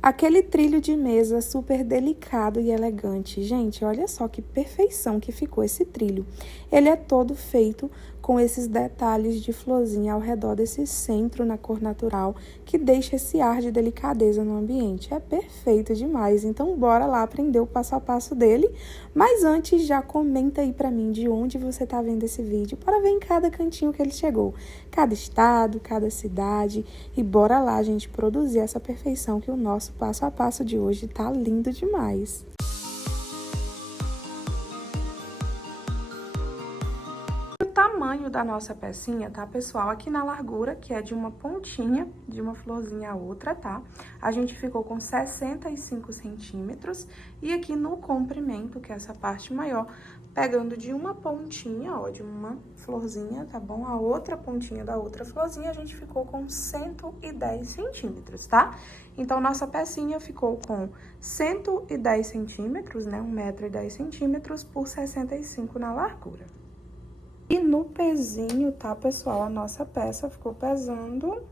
Aquele trilho de mesa super delicado e elegante. Gente, olha só que perfeição que ficou esse trilho. Ele é todo feito com esses detalhes de florzinha ao redor desse centro na cor natural, que deixa esse ar de delicadeza no ambiente. É perfeito demais. Então, bora lá aprender o passo a passo dele. Mas antes, já comenta aí pra mim de onde você tá vendo esse vídeo, para ver em cada cantinho que ele chegou. Cada estado, cada cidade. E bora lá, gente, produzir essa perfeição que o nosso passo a passo de hoje tá lindo demais. O tamanho da nossa pecinha, tá, pessoal? Aqui na largura, que é de uma pontinha, de uma florzinha a outra, tá? A gente ficou com 65 centímetros. E aqui no comprimento, que é essa parte maior, pegando de uma pontinha, ó, de uma florzinha, tá bom? A outra pontinha da outra florzinha, a gente ficou com 110 centímetros, tá? Então, nossa pecinha ficou com 110 centímetros, né? 1,10 m por 65 na largura. E no pezinho, tá, pessoal? A nossa peça ficou pesando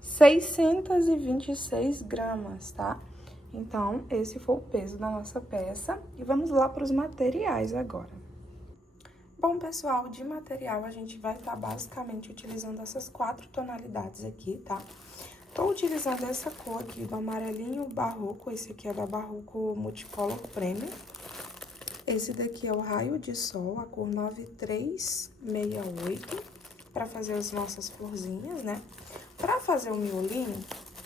626 gramas, tá? Então, esse foi o peso da nossa peça. E vamos lá para os materiais agora. Bom, pessoal, de material a gente vai estar basicamente utilizando essas 4 tonalidades aqui, tá? Tô utilizando essa cor aqui do amarelinho barroco, esse aqui é da Barroco Multicolor Premium. Esse daqui é o Raio de Sol, a cor 9368, para fazer as nossas florzinhas, né? Para fazer o miolinho,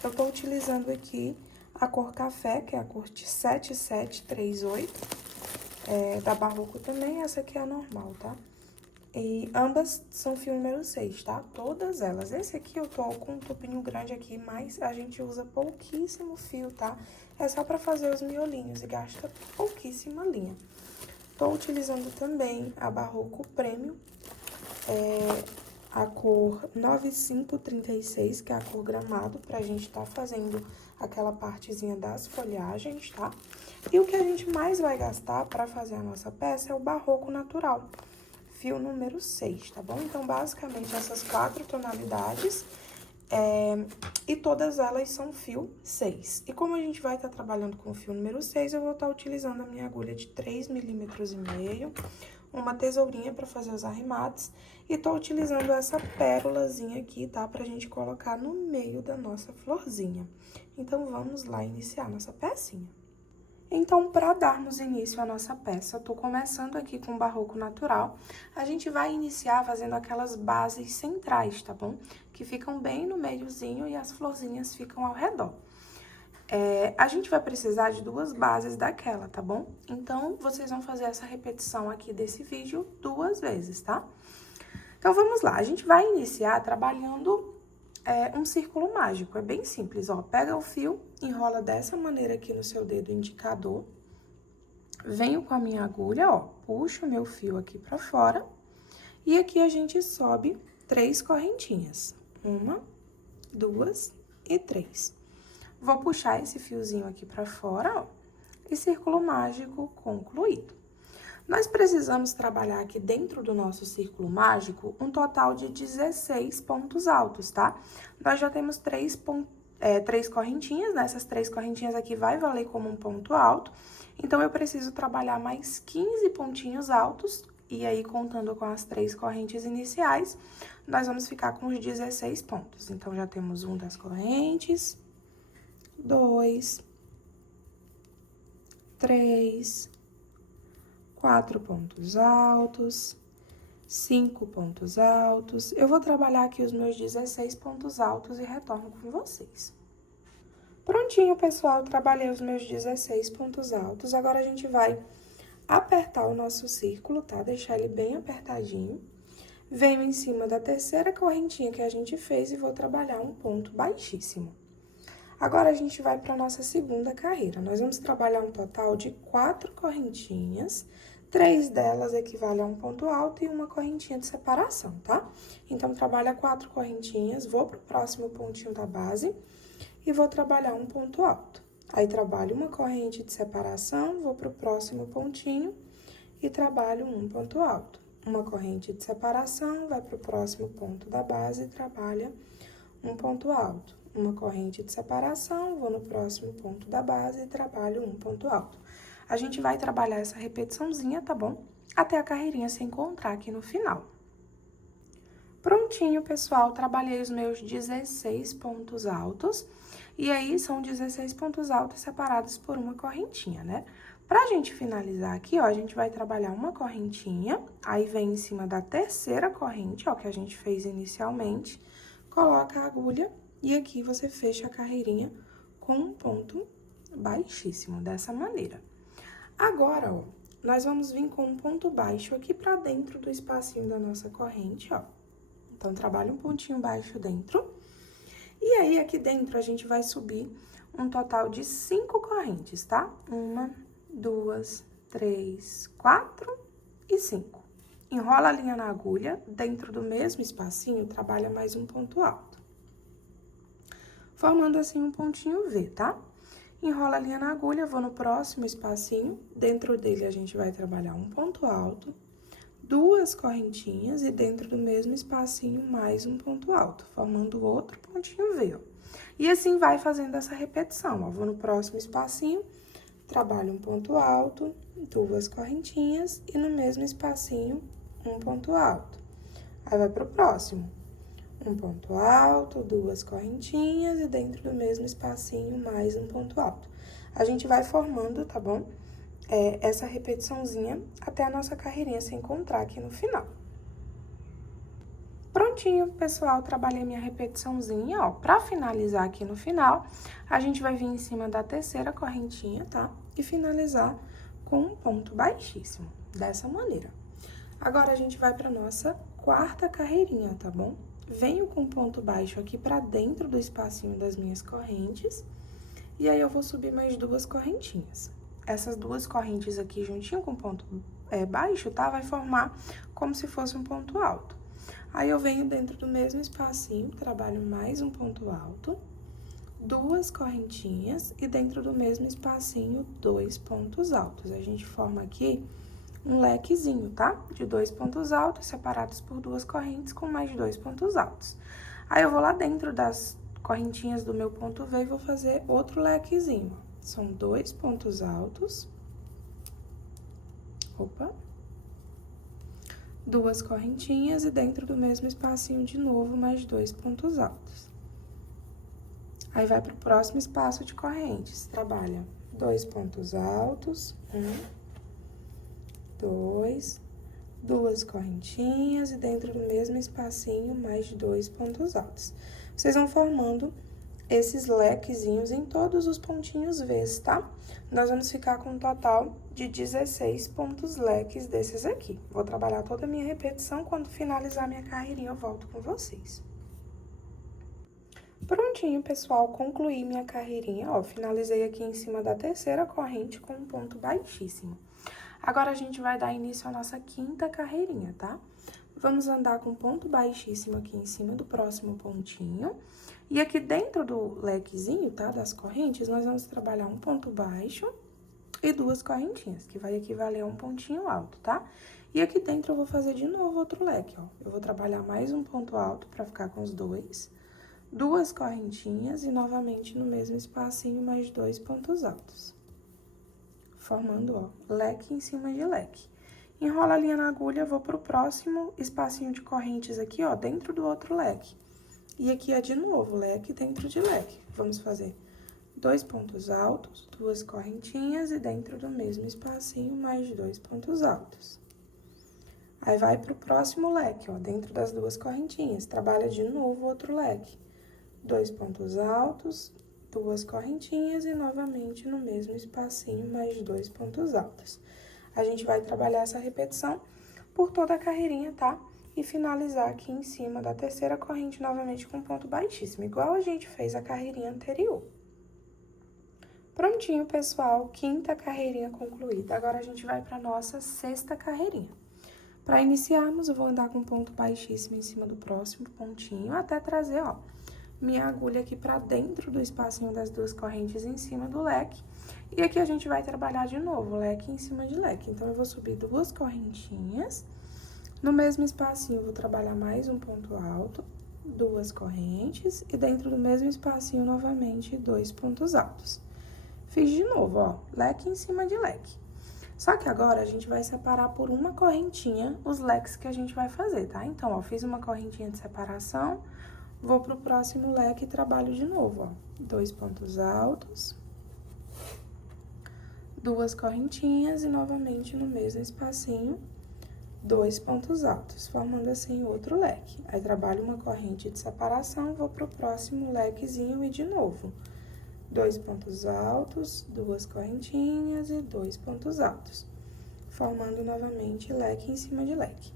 eu tô utilizando aqui a cor café, que é a cor 7738, da Barroco também, essa aqui é a normal, tá? E ambas são fio número 6, tá? Todas elas. Esse aqui eu tô com um tubinho grande aqui, mas a gente usa pouquíssimo fio, tá? É só pra fazer os miolinhos e gasta pouquíssima linha. Tô utilizando também a Barroco Premium, a cor 9536, que é a cor gramado, pra gente tá fazendo aquela partezinha das folhagens, tá? E o que a gente mais vai gastar pra fazer a nossa peça é o Barroco Natural, fio número 6, tá bom? Então, basicamente, essas 4 tonalidades, e todas elas são fio 6. E como a gente vai estar trabalhando com o fio número 6, eu vou estar utilizando a minha agulha de 3,5 mm, uma tesourinha para fazer os arremates, e tô utilizando essa pérolazinha aqui, tá? Pra gente colocar no meio da nossa florzinha. Então, vamos lá iniciar nossa pecinha. Então, para darmos início à nossa peça, eu tô começando aqui com o Barroco Natural. A gente vai iniciar fazendo aquelas bases centrais, tá bom? Que ficam bem no meiozinho e as florzinhas ficam ao redor. A gente vai precisar de 2 bases daquela, tá bom? Então, vocês vão fazer essa repetição aqui desse vídeo 2 vezes, tá? Então, vamos lá. A gente vai iniciar trabalhando um círculo mágico. É bem simples, ó. Pega o fio, enrola dessa maneira aqui no seu dedo indicador. Venho com a minha agulha, ó, puxo o meu fio aqui pra fora. E aqui a gente sobe 3 correntinhas. 1, 2 e 3. Vou puxar esse fiozinho aqui pra fora, ó. E círculo mágico concluído. Nós precisamos trabalhar aqui dentro do nosso círculo mágico um total de 16 pontos altos, tá? Nós já temos 3 correntinhas, né? Essas 3 correntinhas aqui vai valer como um ponto alto. Então, eu preciso trabalhar mais 15 pontinhos altos. E aí, contando com as 3 correntes iniciais, nós vamos ficar com os 16 pontos. Então, já temos um das correntes, 2, 3... 4 pontos altos, 5 pontos altos. Eu vou trabalhar aqui os meus 16 pontos altos e retorno com vocês. Prontinho, pessoal, trabalhei os meus 16 pontos altos. Agora, a gente vai apertar o nosso círculo, tá? Deixar ele bem apertadinho. Venho em cima da terceira correntinha que a gente fez e vou trabalhar um ponto baixíssimo. Agora, a gente vai para a nossa segunda carreira. Nós vamos trabalhar um total de 4 correntinhas. 3 delas equivalem a um ponto alto e uma correntinha de separação, tá? Então, trabalha 4 correntinhas, vou pro próximo pontinho da base e vou trabalhar um ponto alto. Aí, trabalho uma corrente de separação, vou pro próximo pontinho e trabalho um ponto alto. Uma corrente de separação, vai pro próximo ponto da base e trabalha um ponto alto. uma corrente de separação, vou no próximo ponto da base e trabalho um ponto alto. A gente vai trabalhar essa repetiçãozinha, tá bom? Até a carreirinha se encontrar aqui no final. Prontinho, pessoal, trabalhei os meus 16 pontos altos, e aí são 16 pontos altos separados por uma correntinha, né? Pra gente finalizar aqui, ó, a gente vai trabalhar uma correntinha, aí vem em cima da terceira corrente, ó, que a gente fez inicialmente, coloca a agulha e aqui você fecha a carreirinha com um ponto baixíssimo, dessa maneira. Agora, ó, nós vamos vir com um ponto baixo aqui pra dentro do espacinho da nossa corrente, ó. Então, trabalha um pontinho baixo dentro. E aí, aqui dentro, a gente vai subir um total de 5 correntes, tá? 1, 2, 3, 4 e 5. Enrola a linha na agulha, dentro do mesmo espacinho, trabalha mais um ponto alto. Formando assim um pontinho V, tá? Enrola a linha na agulha, vou no próximo espacinho, dentro dele a gente vai trabalhar um ponto alto, 2 correntinhas e dentro do mesmo espacinho mais um ponto alto, formando outro pontinho V, ó. E assim vai fazendo essa repetição, ó. Vou no próximo espacinho, trabalho um ponto alto, 2 correntinhas e no mesmo espacinho um ponto alto. Aí vai pro próximo. Um ponto alto, 2 correntinhas e dentro do mesmo espacinho mais um ponto alto. A gente vai formando, tá bom? Essa repetiçãozinha até a nossa carreirinha se encontrar aqui no final. Prontinho, pessoal, trabalhei minha repetiçãozinha, ó. Pra finalizar aqui no final, a gente vai vir em cima da terceira correntinha, tá? E finalizar com um ponto baixíssimo, dessa maneira. Agora, a gente vai pra nossa quarta carreirinha, tá bom? Venho com ponto baixo aqui pra dentro do espacinho das minhas correntes, e aí eu vou subir mais 2 correntinhas. Essas 2 correntes aqui juntinho com ponto baixo, tá? Vai formar como se fosse um ponto alto. Aí, eu venho dentro do mesmo espacinho, trabalho mais um ponto alto, 2 correntinhas e dentro do mesmo espacinho, 2 pontos altos. A gente forma aqui um lequezinho, tá? De 2 pontos altos separados por 2 correntes com mais 2 pontos altos. Aí, eu vou lá dentro das correntinhas do meu ponto V e vou fazer outro lequezinho. São 2 pontos altos. Opa. 2 correntinhas e dentro do mesmo espacinho de novo, mais 2 pontos altos. Aí, vai pro próximo espaço de correntes. Trabalha 2 pontos altos. 1, 2, 2 correntinhas e dentro do mesmo espacinho, mais 2 pontos altos. Vocês vão formando esses lequezinhos em todos os pontinhos V's, tá? Nós vamos ficar com um total de 16 pontos leques desses aqui. Vou trabalhar toda a minha repetição, quando finalizar minha carreirinha eu volto com vocês. Prontinho, pessoal, concluí minha carreirinha, ó, finalizei aqui em cima da terceira corrente com um ponto baixíssimo. Agora, a gente vai dar início à nossa quinta carreirinha, tá? Vamos andar com ponto baixíssimo aqui em cima do próximo pontinho. E aqui dentro do lequezinho, tá, das correntes, nós vamos trabalhar um ponto baixo e 2 correntinhas, que vai equivaler a um pontinho alto, tá? E aqui dentro eu vou fazer de novo outro leque, ó. Eu vou trabalhar mais um ponto alto pra ficar com os 2, 2 correntinhas e novamente no mesmo espacinho mais 2 pontos altos. Formando, ó, leque em cima de leque. Enrola a linha na agulha, vou pro próximo espacinho de correntes aqui, ó, dentro do outro leque. E aqui é de novo, leque dentro de leque. Vamos fazer 2 pontos altos, 2 correntinhas e dentro do mesmo espacinho, mais 2 pontos altos. Aí, vai pro próximo leque, ó, dentro das 2 correntinhas. Trabalha de novo outro leque. 2 pontos altos, 2 correntinhas e novamente no mesmo espacinho, mais 2 pontos altos. A gente vai trabalhar essa repetição por toda a carreirinha, tá? E finalizar aqui em cima da terceira corrente novamente com ponto baixíssimo, igual a gente fez a carreirinha anterior. Prontinho, pessoal, quinta carreirinha concluída. Agora, a gente vai pra nossa sexta carreirinha. Para iniciarmos, eu vou andar com ponto baixíssimo em cima do próximo pontinho, até trazer, ó, minha agulha aqui pra dentro do espacinho das 2 correntes em cima do leque. E aqui a gente vai trabalhar de novo, leque em cima de leque. Então, eu vou subir 2 correntinhas. No mesmo espacinho, eu vou trabalhar mais um ponto alto, 2 correntes e dentro do mesmo espacinho, novamente, 2 pontos altos. Fiz de novo, ó, leque em cima de leque. Só que agora, a gente vai separar por uma correntinha os leques que a gente vai fazer, tá? Então, ó, fiz uma correntinha de separação, vou pro próximo leque e trabalho de novo, ó. 2 pontos altos, 2 correntinhas e, novamente, no mesmo espacinho, 2 pontos altos, formando assim outro leque. Aí, trabalho uma corrente de separação, vou pro próximo lequezinho e de novo. 2 pontos altos, 2 correntinhas e 2 pontos altos, formando novamente leque em cima de leque.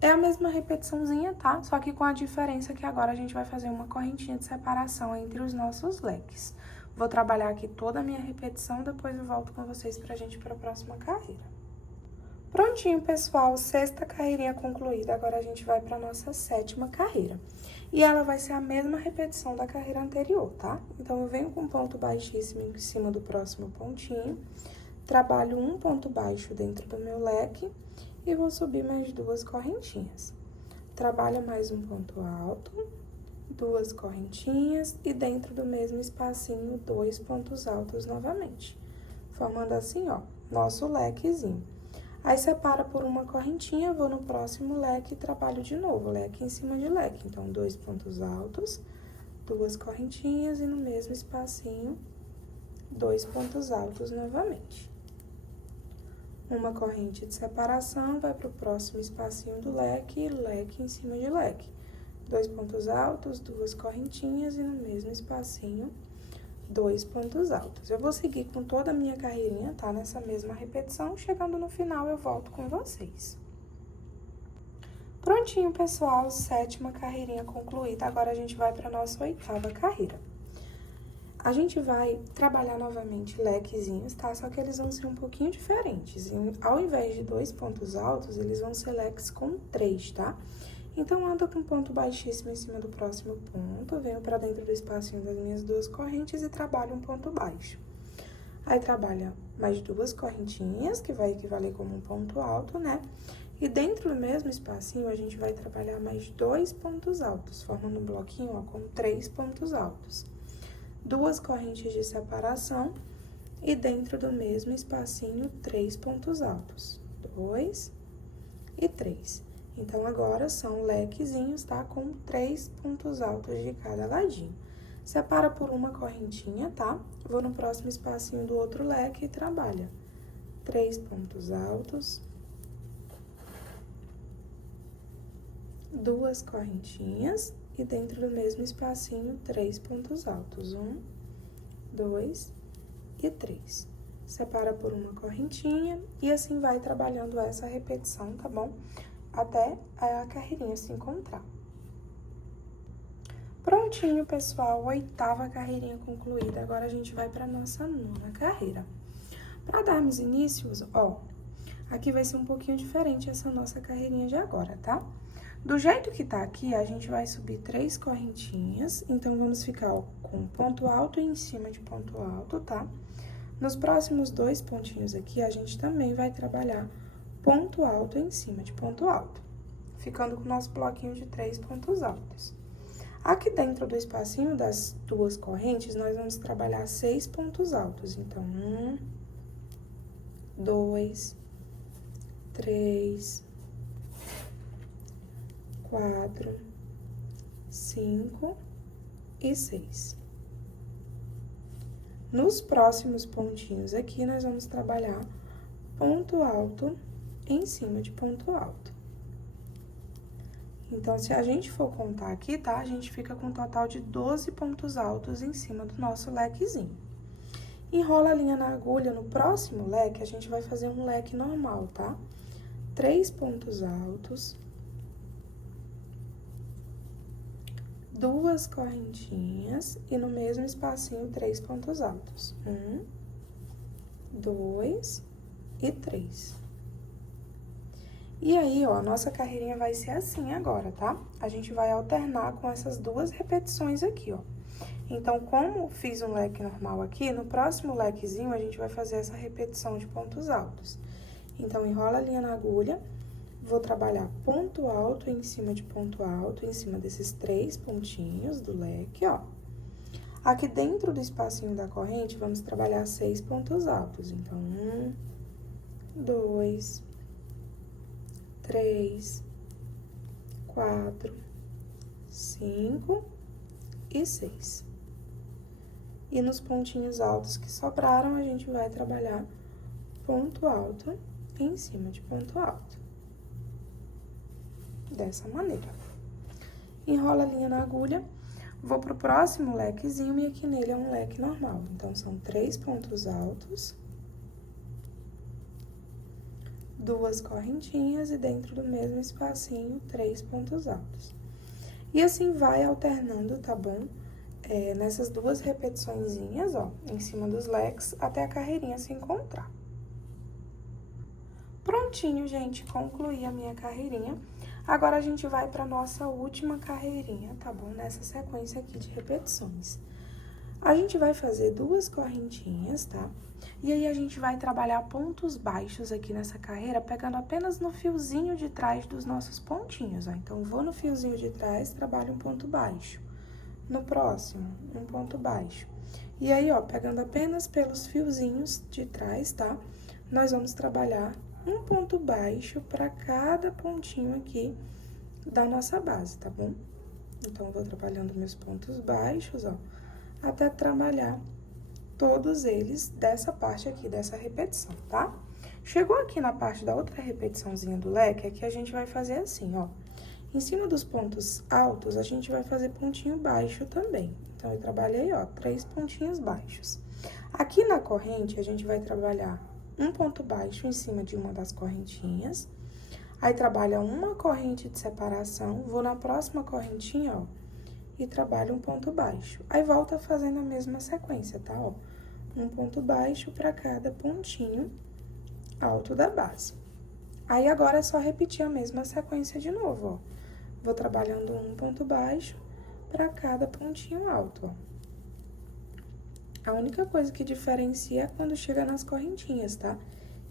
É a mesma repetiçãozinha, tá? Só que com a diferença que agora a gente vai fazer uma correntinha de separação entre os nossos leques. Vou trabalhar aqui toda a minha repetição, depois eu volto com vocês pra gente ir pra próxima carreira. Prontinho, pessoal, 6ª carreirinha concluída, agora a gente vai pra nossa 7ª carreira. E ela vai ser a mesma repetição da carreira anterior, tá? Então, eu venho com um ponto baixíssimo em cima do próximo pontinho, trabalho um ponto baixo dentro do meu leque e vou subir mais 2 correntinhas. Trabalho mais um ponto alto, 2 correntinhas e dentro do mesmo espacinho, 2 pontos altos novamente, formando assim, ó, nosso lequezinho. Aí, separa por uma correntinha, vou no próximo leque e trabalho de novo, leque em cima de leque. Então, 2 pontos altos, 2 correntinhas e no mesmo espacinho, 2 pontos altos novamente. Uma corrente de separação, vai pro próximo espacinho do leque e leque em cima de leque. 2 pontos altos, 2 correntinhas e no mesmo espacinho, 2 pontos altos. Eu vou seguir com toda a minha carreirinha, tá? Nessa mesma repetição, chegando no final eu volto com vocês. Prontinho, pessoal, 7ª carreirinha concluída. Agora, a gente vai pra nossa 8ª carreira. A gente vai trabalhar novamente lequezinhos, tá? Só que eles vão ser um pouquinho diferentes. E, ao invés de 2 pontos altos, eles vão ser leques com 3, tá? Então, ando com ponto baixíssimo em cima do próximo ponto, venho pra dentro do espacinho das minhas 2 correntes e trabalho um ponto baixo. Aí, trabalha mais 2 correntinhas, que vai equivaler como um ponto alto, né? E dentro do mesmo espacinho, a gente vai trabalhar mais 2 pontos altos, formando um bloquinho, ó, com 3 pontos altos. 2 correntes de separação e dentro do mesmo espacinho, 3 pontos altos. 2 e 3. Então, agora, são lequezinhos, tá? Com 3 pontos altos de cada ladinho. Separa por uma correntinha, tá? Vou no próximo espacinho do outro leque e trabalha 3 pontos altos, 2 correntinhas e dentro do mesmo espacinho, 3 pontos altos. 1, 2 e 3. Separa por uma correntinha e assim vai trabalhando essa repetição, tá bom? Até a carreirinha se encontrar. Prontinho, pessoal, 8ª carreirinha concluída. Agora, a gente vai para nossa 9ª carreira. Para darmos inícios, ó, aqui vai ser um pouquinho diferente essa nossa carreirinha de agora, tá? Do jeito que tá aqui, a gente vai subir 3 correntinhas, então, vamos ficar, ó, com ponto alto em cima de ponto alto, tá? Nos próximos 2 pontinhos aqui, a gente também vai trabalhar ponto alto em cima de ponto alto, ficando com o nosso bloquinho de 3 pontos altos. Aqui dentro do espacinho das 2 correntes, nós vamos trabalhar 6 pontos altos. Então, 1, 2, 3, 4, 5 e 6. Nos próximos pontinhos aqui, nós vamos trabalhar ponto alto em cima de ponto alto. Então, se a gente for contar aqui, tá? A gente fica com um total de 12 pontos altos em cima do nosso lequezinho. Enrola a linha na agulha, no próximo leque, a gente vai fazer um leque normal, tá? 3 pontos altos, 2 correntinhas e no mesmo espacinho, 3 pontos altos. 1, 2 e 3. E aí, ó, a nossa carreirinha vai ser assim agora, tá? A gente vai alternar com essas 2 repetições aqui, ó. Então, como fiz um leque normal aqui, no próximo lequezinho, a gente vai fazer essa repetição de pontos altos. Então, enrola a linha na agulha, vou trabalhar ponto alto em cima de ponto alto, em cima desses 3 pontinhos do leque, ó. Aqui dentro do espacinho da corrente, vamos trabalhar 6 pontos altos. Então, 1, 2, 3, 4, 5 e 6. E nos pontinhos altos que sobraram, a gente vai trabalhar ponto alto em cima de ponto alto. Dessa maneira. Enrola a linha na agulha, vou pro próximo lequezinho e aqui nele é um leque normal. Então, são 3 pontos altos, 2 correntinhas e dentro do mesmo espacinho, 3 pontos altos. E assim vai alternando, tá bom? Nessas 2 repetiçõezinhas, ó, em cima dos leques, até a carreirinha se encontrar. Prontinho, gente, concluí a minha carreirinha. Agora, a gente vai pra nossa última carreirinha, tá bom? Nessa sequência aqui de repetições. A gente vai fazer 2 correntinhas, tá? E aí, a gente vai trabalhar pontos baixos aqui nessa carreira, pegando apenas no fiozinho de trás dos nossos pontinhos, ó. Então, vou no fiozinho de trás, trabalho um ponto baixo. No próximo, um ponto baixo. E aí, ó, pegando apenas pelos fiozinhos de trás, tá? Nós vamos trabalhar um ponto baixo para cada pontinho aqui da nossa base, tá bom? Então, eu vou trabalhando meus pontos baixos, ó, até trabalhar todos eles dessa parte aqui, dessa repetição, tá? Chegou aqui na parte da outra repetiçãozinha do leque, aqui a gente vai fazer assim, ó. Em cima dos pontos altos, a gente vai fazer pontinho baixo também. Então, eu trabalhei, ó, 3 pontinhos baixos. Aqui na corrente, a gente vai trabalhar um ponto baixo em cima de uma das correntinhas. Aí, trabalha uma corrente de separação, vou na próxima correntinha, ó, e trabalho um ponto baixo. Aí, volta fazendo a mesma sequência, tá, ó? Um ponto baixo para cada pontinho alto da base. Aí, agora é só repetir a mesma sequência de novo, ó. Vou trabalhando um ponto baixo para cada pontinho alto, ó. A única coisa que diferencia é quando chega nas correntinhas, tá?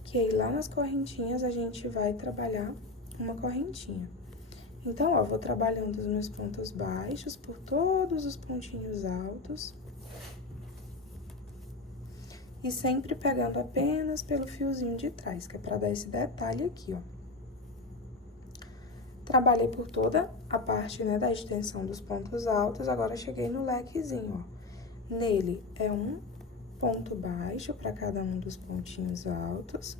Que aí, lá nas correntinhas, a gente vai trabalhar uma correntinha. Então, ó, vou trabalhando os meus pontos baixos por todos os pontinhos altos. E sempre pegando apenas pelo fiozinho de trás, que é pra dar esse detalhe aqui, ó. Trabalhei por toda a parte, né, da extensão dos pontos altos, agora cheguei no lequezinho, ó. Nele é um ponto baixo para cada um dos pontinhos altos.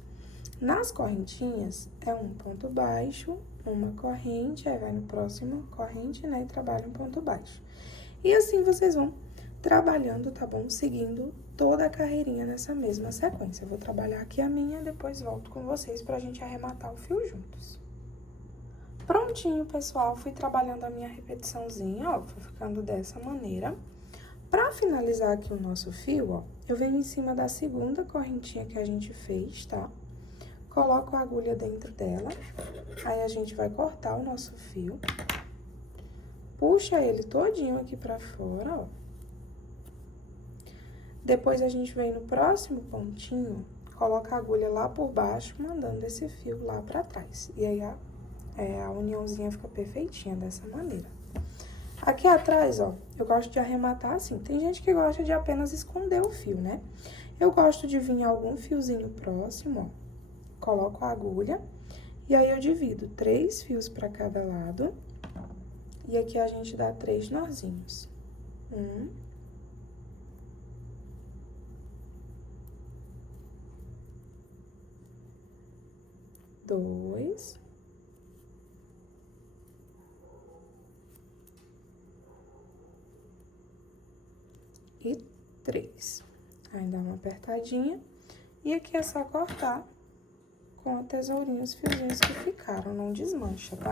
Nas correntinhas, é um ponto baixo, uma corrente, aí vai no próximo corrente, né, e trabalha um ponto baixo. E assim vocês vão trabalhando, tá bom? Seguindo toda a carreirinha nessa mesma sequência. Eu vou trabalhar aqui a minha, depois volto com vocês pra gente arrematar o fio juntos. Prontinho, pessoal, fui trabalhando a minha repetiçãozinha, ó, foi ficando dessa maneira. Pra finalizar aqui o nosso fio, ó, eu venho em cima da segunda correntinha que a gente fez, tá? Coloco a agulha dentro dela, aí a gente vai cortar o nosso fio. Puxa ele todinho aqui pra fora, ó. Depois, a gente vem no próximo pontinho, coloca a agulha lá por baixo, mandando esse fio lá pra trás. E aí, a uniãozinha fica perfeitinha dessa maneira. Aqui atrás, ó, eu gosto de arrematar assim. Tem gente que gosta de apenas esconder o fio, né? Eu gosto de vir algum fiozinho próximo, ó. Coloco a agulha e aí eu divido 3 fios pra cada lado. E aqui a gente dá 3 nozinhos. 1, 2, e 3. Aí, dá uma apertadinha. E aqui é só cortar com a tesourinha os fiozinhos que ficaram, não desmancha, tá?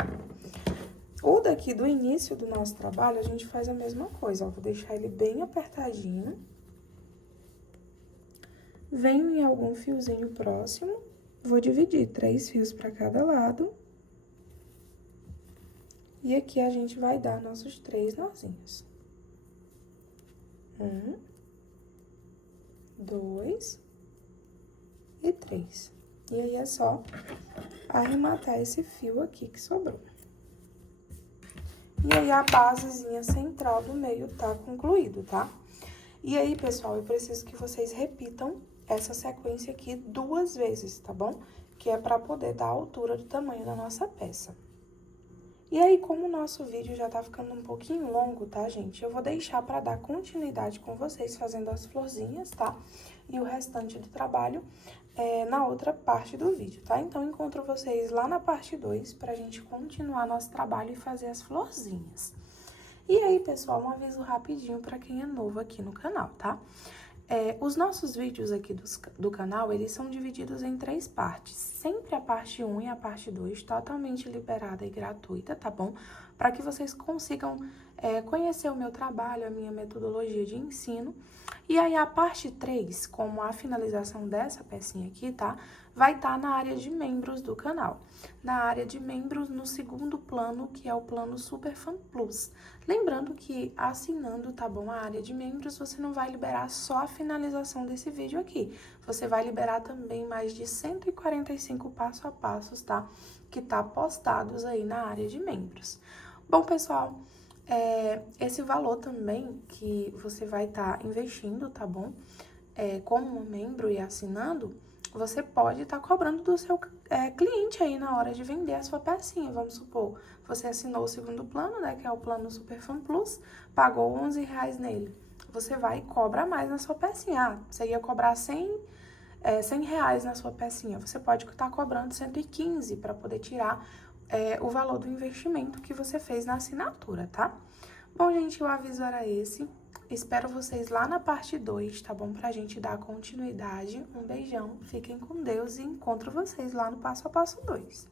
O daqui do início do nosso trabalho, a gente faz a mesma coisa, ó. Vou deixar ele bem apertadinho. Venho em algum fiozinho próximo, vou dividir 3 fios para cada lado. E aqui a gente vai dar nossos 3 nozinhos. 1, 2 e 3. E aí, é só arrematar esse fio aqui que sobrou. E aí, a basezinha central do meio tá concluído, tá? E aí, pessoal, eu preciso que vocês repitam essa sequência aqui 2 vezes, tá bom? Que é pra poder dar a altura do tamanho da nossa peça. E aí, como o nosso vídeo já tá ficando um pouquinho longo, tá, gente? Eu vou deixar pra dar continuidade com vocês fazendo as florzinhas, tá? E o restante do trabalho na outra parte do vídeo, tá? Então, encontro vocês lá na parte 2 pra gente continuar nosso trabalho e fazer as florzinhas. E aí, pessoal, um aviso rapidinho pra quem é novo aqui no canal, tá? Os nossos vídeos aqui do canal, eles são divididos em 3 partes. Sempre a parte 1 e a parte 2, totalmente liberada e gratuita, tá bom? Para que vocês consigam conhecer o meu trabalho, a minha metodologia de ensino. E aí, a parte 3, como a finalização dessa pecinha aqui, tá? Vai estar na área de membros do canal. Na área de membros, no segundo plano, que é o plano Super Fan Plus. Lembrando que assinando, tá bom, a área de membros, você não vai liberar só a finalização desse vídeo aqui. Você vai liberar também mais de 145 passo a passos, tá? Que tá postados aí na área de membros. Bom, pessoal, esse valor também que você vai estar investindo, tá bom? Como membro e assinando, você pode estar cobrando do seu cliente aí na hora de vender a sua pecinha. Vamos supor, você assinou o segundo plano, né, que é o plano Super Fan Plus, pagou R$11 nele. Você vai e cobra mais na sua pecinha. Você ia cobrar R$100 na sua pecinha. Você pode estar cobrando 115 para poder tirar o valor do investimento que você fez na assinatura, tá? Bom, gente, o aviso era esse. Espero vocês lá na parte 2, tá bom? Pra gente dar continuidade. Um beijão, fiquem com Deus e encontro vocês lá no passo a passo 2.